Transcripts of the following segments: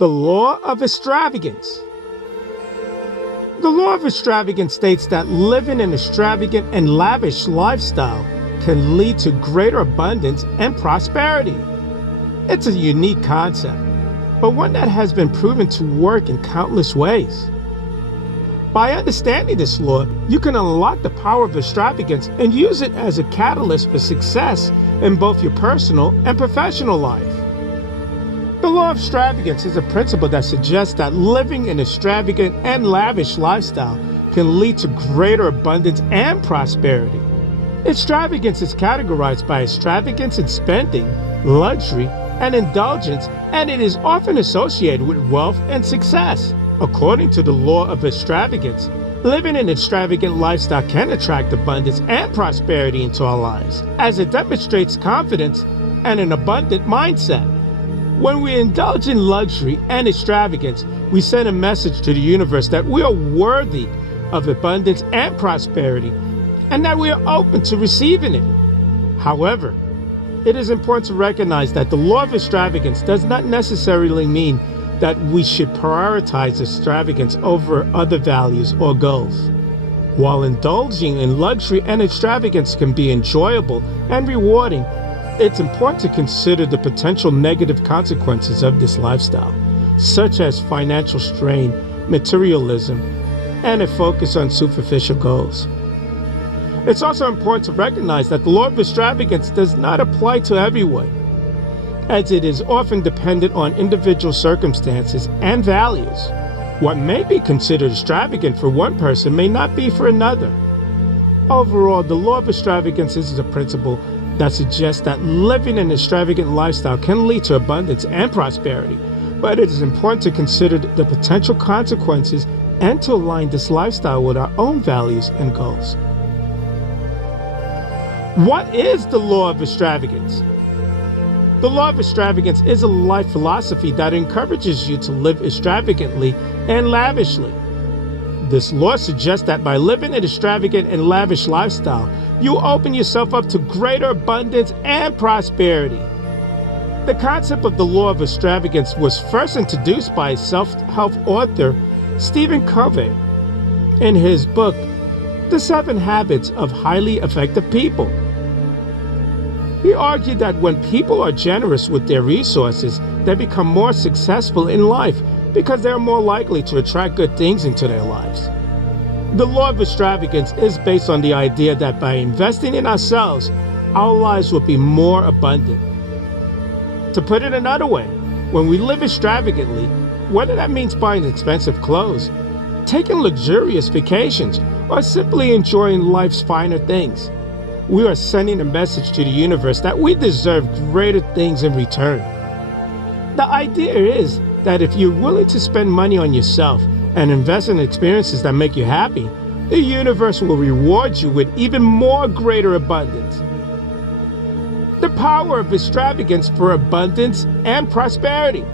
The Law of Extravagance. The Law of Extravagance states that living an extravagant and lavish lifestyle can lead to greater abundance and prosperity. It's a unique concept, but one that has been proven to work in countless ways. By understanding this law, you can unlock the power of extravagance and use it as a catalyst for success in both your personal and professional life. The law of extravagance is a principle that suggests that living an extravagant and lavish lifestyle can lead to greater abundance and prosperity. Extravagance is categorized by extravagance in spending, luxury, and indulgence, and it is often associated with wealth and success. According to the law of extravagance, living an extravagant lifestyle can attract abundance and prosperity into our lives, as it demonstrates confidence and an abundant mindset. When we indulge in luxury and extravagance, we send a message to the universe that we are worthy of abundance and prosperity, and that we are open to receiving it. However, it is important to recognize that the law of extravagance does not necessarily mean that we should prioritize extravagance over other values or goals. While indulging in luxury and extravagance can be enjoyable and rewarding, it's important to consider the potential negative consequences of this lifestyle, such as financial strain, materialism, and a focus on superficial goals. It's also important to recognize that the law of extravagance does not apply to everyone, as it is often dependent on individual circumstances and values. What may be considered extravagant for one person may not be for another. Overall, the law of extravagance is a principle that suggests that living an extravagant lifestyle can lead to abundance and prosperity, but it is important to consider the potential consequences and to align this lifestyle with our own values and goals. What is the law of extravagance? The law of extravagance is a life philosophy that encourages you to live extravagantly and lavishly. This law suggests that by living an extravagant and lavish lifestyle, you open yourself up to greater abundance and prosperity. The concept of the law of extravagance was first introduced by self-help author Stephen Covey in his book, The 7 Habits of Highly Effective People. He argued that when people are generous with their resources, they become more successful in life because they are more likely to attract good things into their lives. The law of extravagance is based on the idea that by investing in ourselves, our lives will be more abundant. To put it another way, when we live extravagantly, whether that means buying expensive clothes, taking luxurious vacations, or simply enjoying life's finer things, we are sending a message to the universe that we deserve greater things in return. The idea is that if you're willing to spend money on yourself and invest in experiences that make you happy, the universe will reward you with even more greater abundance. The power of extravagance for abundance and prosperity.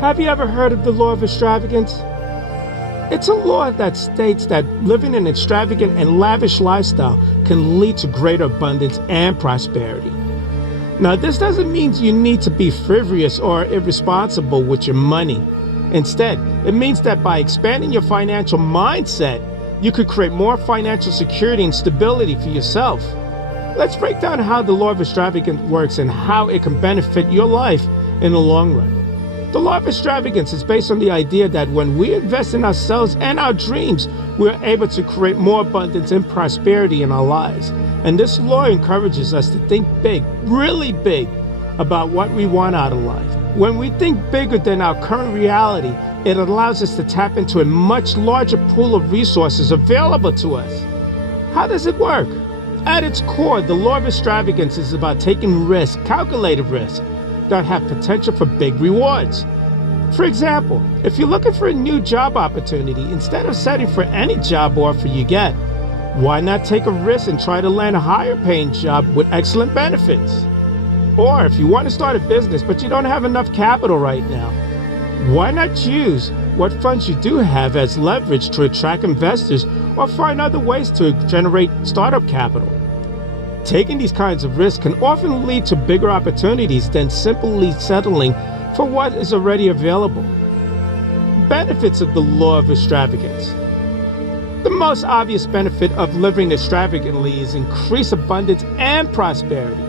Have you ever heard of the law of extravagance? It's a law that states that living an extravagant and lavish lifestyle can lead to greater abundance and prosperity. Now, this doesn't mean you need to be frivolous or irresponsible with your money. Instead, it means that by expanding your financial mindset, you could create more financial security and stability for yourself. Let's break down how the law of extravagance works and how it can benefit your life in the long run. The law of extravagance is based on the idea that when we invest in ourselves and our dreams, we're able to create more abundance and prosperity in our lives. And this law encourages us to think big, really big, about what we want out of life. When we think bigger than our current reality, it allows us to tap into a much larger pool of resources available to us. How does it work? At its core, the law of extravagance is about taking risks, calculated risks, that have potential for big rewards. For example, if you're looking for a new job opportunity, instead of settling for any job offer you get, why not take a risk and try to land a higher paying job with excellent benefits? Or if you want to start a business but you don't have enough capital right now, why not use what funds you do have as leverage to attract investors or find other ways to generate startup capital? Taking these kinds of risks can often lead to bigger opportunities than simply settling for what is already available. Benefits of the law of extravagance. The most obvious benefit of living extravagantly is increased abundance and prosperity.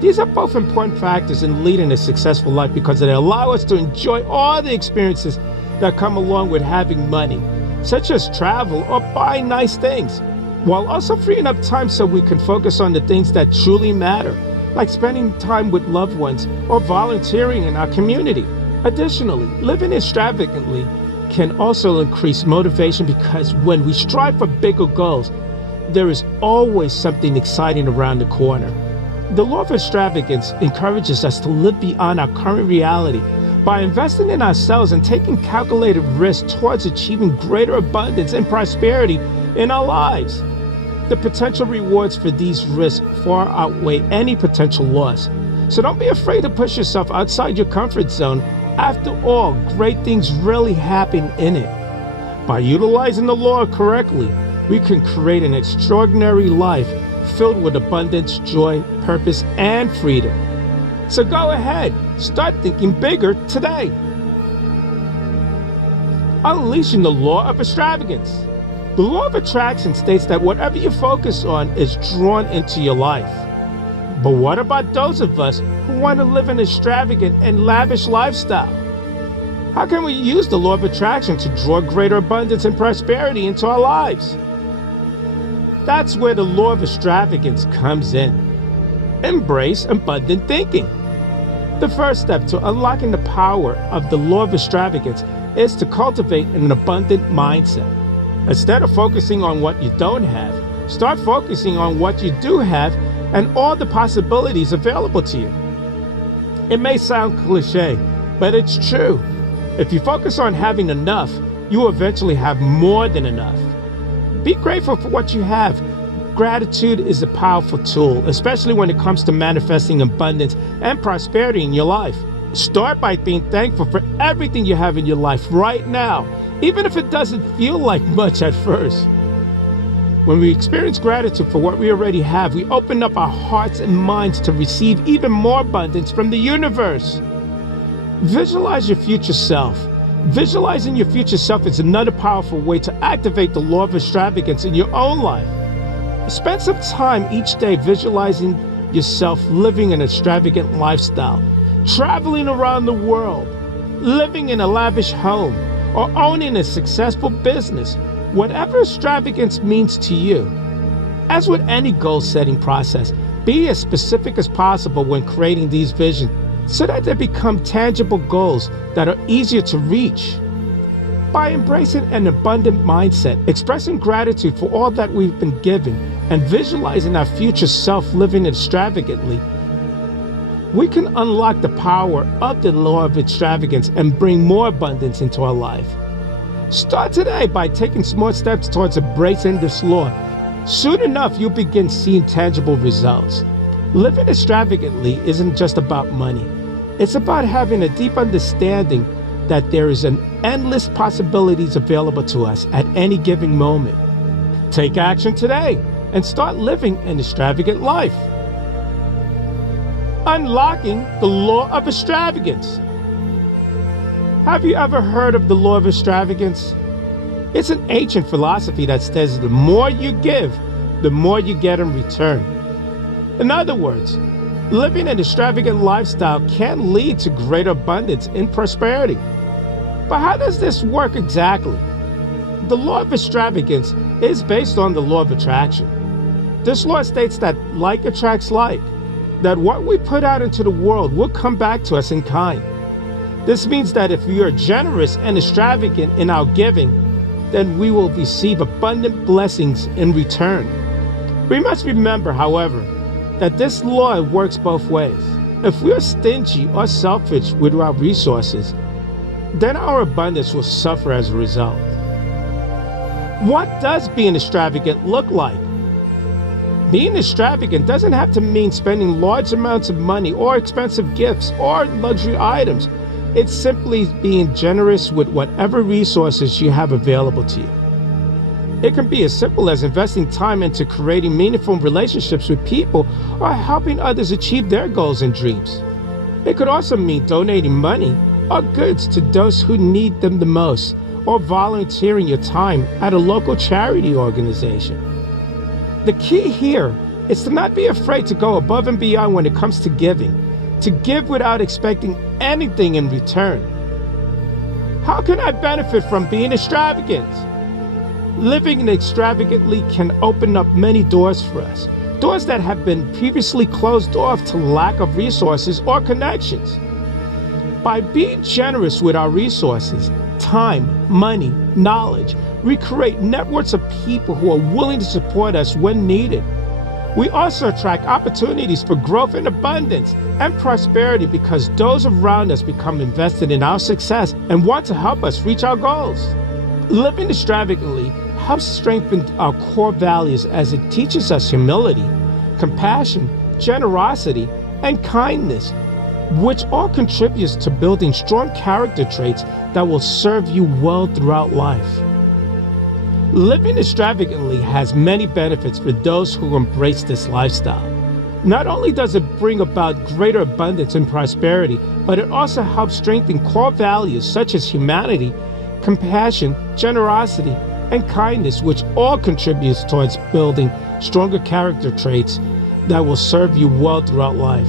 These are both important factors in leading a successful life because they allow us to enjoy all the experiences that come along with having money, such as travel or buying nice things, while also freeing up time so we can focus on the things that truly matter, like spending time with loved ones or volunteering in our community. Additionally, living extravagantly can also increase motivation because when we strive for bigger goals, there is always something exciting around the corner. The law of extravagance encourages us to live beyond our current reality by investing in ourselves and taking calculated risks towards achieving greater abundance and prosperity in our lives. The potential rewards for these risks far outweigh any potential loss. So don't be afraid to push yourself outside your comfort zone. After all, great things really happen in it. By utilizing the law correctly, we can create an extraordinary life filled with abundance, joy, purpose, and freedom. So go ahead, start thinking bigger today. Unleashing the law of extravagance. The law of attraction states that whatever you focus on is drawn into your life. But what about those of us who want to live an extravagant and lavish lifestyle? How can we use the law of attraction to draw greater abundance and prosperity into our lives? That's where the law of extravagance comes in. Embrace abundant thinking. The first step to unlocking the power of the law of extravagance is to cultivate an abundant mindset. Instead of focusing on what you don't have, start focusing on what you do have and all the possibilities available to you. It may sound cliche, but it's true. If you focus on having enough, you will eventually have more than enough. Be grateful for what you have. Gratitude is a powerful tool, especially when it comes to manifesting abundance and prosperity in your life. Start by being thankful for everything you have in your life right now, even if it doesn't feel like much at first. When we experience gratitude for what we already have, we open up our hearts and minds to receive even more abundance from the universe. Visualize your future self. Visualizing your future self is another powerful way to activate the law of extravagance in your own life. Spend some time each day visualizing yourself living an extravagant lifestyle, traveling around the world, living in a lavish home, or owning a successful business, whatever extravagance means to you. As with any goal-setting process, be as specific as possible when creating these visions so that they become tangible goals that are easier to reach. By embracing an abundant mindset, expressing gratitude for all that we've been given, and visualizing our future self living extravagantly, we can unlock the power of the law of extravagance and bring more abundance into our life. Start today by taking small steps towards embracing this law. Soon enough, you'll begin seeing tangible results. Living extravagantly isn't just about money. It's about having a deep understanding that there is an endless possibilities available to us at any given moment. Take action today and start living an extravagant life. Unlocking the law of extravagance. Have you ever heard of the law of extravagance? It's an ancient philosophy that says the more you give, the more you get in return. In other words, living an extravagant lifestyle can lead to greater abundance and prosperity. But how does this work exactly? The law of extravagance is based on the law of attraction. This law states that like attracts like, that what we put out into the world will come back to us in kind. This means that if we are generous and extravagant in our giving, then we will receive abundant blessings in return. We must remember, however, that this law works both ways. If we are stingy or selfish with our resources, then our abundance will suffer as a result. What does being extravagant look like? Being extravagant doesn't have to mean spending large amounts of money or expensive gifts or luxury items. It's simply being generous with whatever resources you have available to you. It can be as simple as investing time into creating meaningful relationships with people or helping others achieve their goals and dreams. It could also mean donating money or goods to those who need them the most, or volunteering your time at a local charity organization. The key here is to not be afraid to go above and beyond when it comes to giving, to give without expecting anything in return. How can I benefit from being extravagant? Living extravagantly can open up many doors for us, doors that have been previously closed off to lack of resources or connections. By being generous with our resources, time, money, knowledge, we create networks of people who are willing to support us when needed. We also attract opportunities for growth and abundance and prosperity because those around us become invested in our success and want to help us reach our goals. Living extravagantly helps strengthen our core values as it teaches us humility, compassion, generosity, and kindness, which all contributes to building strong character traits that will serve you well throughout life. Living extravagantly has many benefits for those who embrace this lifestyle. Not only does it bring about greater abundance and prosperity, but it also helps strengthen core values such as humanity, compassion, generosity, and kindness, which all contributes towards building stronger character traits that will serve you well throughout life.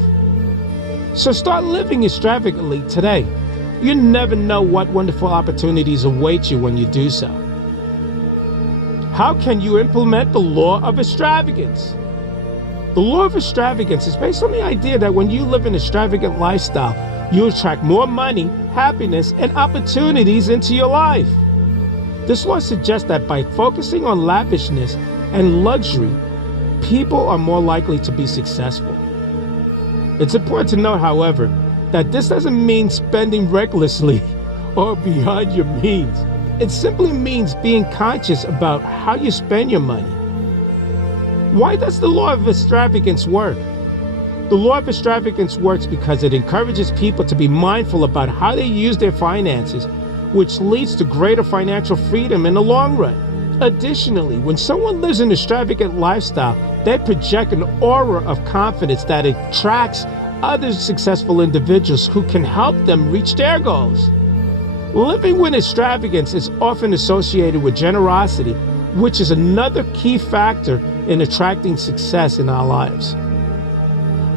So start living extravagantly today. You never know what wonderful opportunities await you when you do so. How can you implement the law of extravagance? The law of extravagance is based on the idea that when you live an extravagant lifestyle, you attract more money, happiness, and opportunities into your life. This law suggests that by focusing on lavishness and luxury, people are more likely to be successful. It's important to note, however, that this doesn't mean spending recklessly or beyond your means. It simply means being conscious about how you spend your money. Why does the law of extravagance work? The law of extravagance works because it encourages people to be mindful about how they use their finances, which leads to greater financial freedom in the long run. Additionally, when someone lives an extravagant lifestyle, they project an aura of confidence that attracts other successful individuals who can help them reach their goals. Living with extravagance is often associated with generosity, which is another key factor in attracting success in our lives.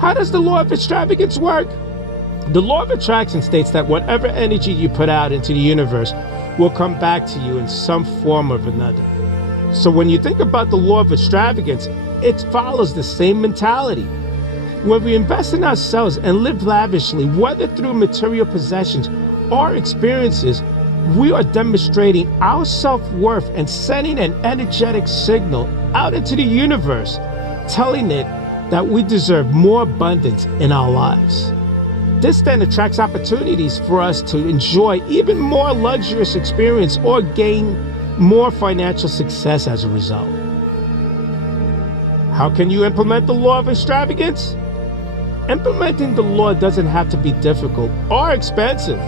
How does the law of extravagance work? The law of attraction states that whatever energy you put out into the universe will come back to you in some form or another. So when you think about the law of extravagance, it follows the same mentality. When we invest in ourselves and live lavishly, whether through material possessions or experiences, we are demonstrating our self-worth and sending an energetic signal out into the universe, telling it that we deserve more abundance in our lives. This then attracts opportunities for us to enjoy even more luxurious experience or gain more financial success as a result. How can you implement the law of extravagance? Implementing the law doesn't have to be difficult or expensive.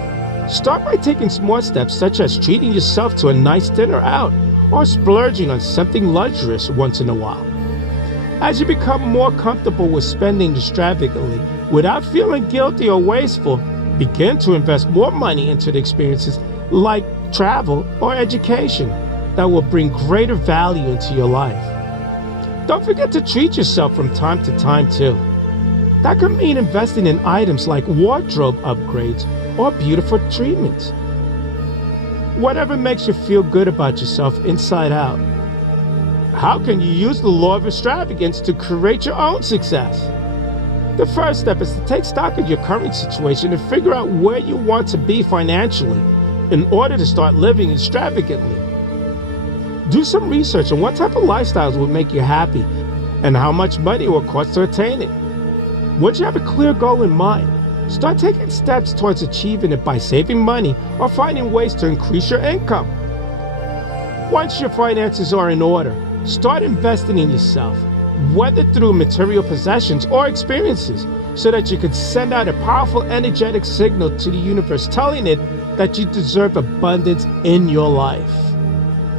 Start by taking small steps such as treating yourself to a nice dinner out or splurging on something luxurious once in a while. As you become more comfortable with spending extravagantly without feeling guilty or wasteful, begin to invest more money into the experiences like travel or education that will bring greater value into your life. Don't forget to treat yourself from time to time too. That could mean investing in items like wardrobe upgrades or beautiful treatments. Whatever makes you feel good about yourself inside out. How can you use the law of extravagance to create your own success? The first step is to take stock of your current situation and figure out where you want to be financially in order to start living extravagantly. Do some research on what type of lifestyles will make you happy and how much money it will cost to attain it. Once you have a clear goal in mind, start taking steps towards achieving it by saving money or finding ways to increase your income. Once your finances are in order, start investing in yourself, whether through material possessions or experiences, so that you can send out a powerful energetic signal to the universe telling it that you deserve abundance in your life.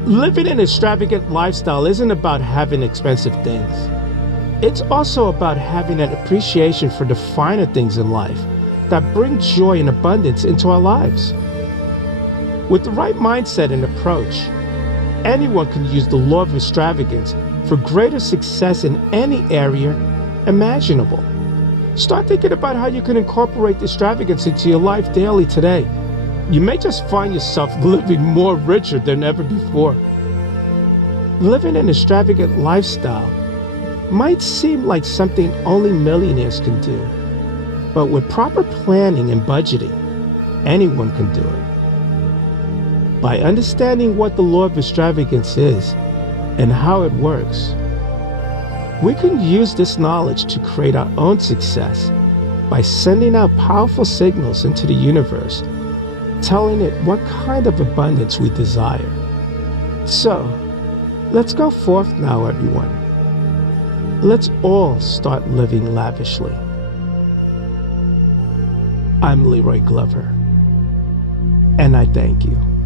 Living an extravagant lifestyle isn't about having expensive things. It's also about having an appreciation for the finer things in life, that bring joy and abundance into our lives. With the right mindset and approach, anyone can use the law of extravagance for greater success in any area imaginable. Start thinking about how you can incorporate extravagance into your life daily today. You may just find yourself living more richer than ever before. Living an extravagant lifestyle might seem like something only millionaires can do, but with proper planning and budgeting, anyone can do it. By understanding what the law of extravagance is and how it works, we can use this knowledge to create our own success by sending out powerful signals into the universe, telling it what kind of abundance we desire. So, let's go forth now, everyone. Let's all start living lavishly. I'm Leroy Glover, and I thank you.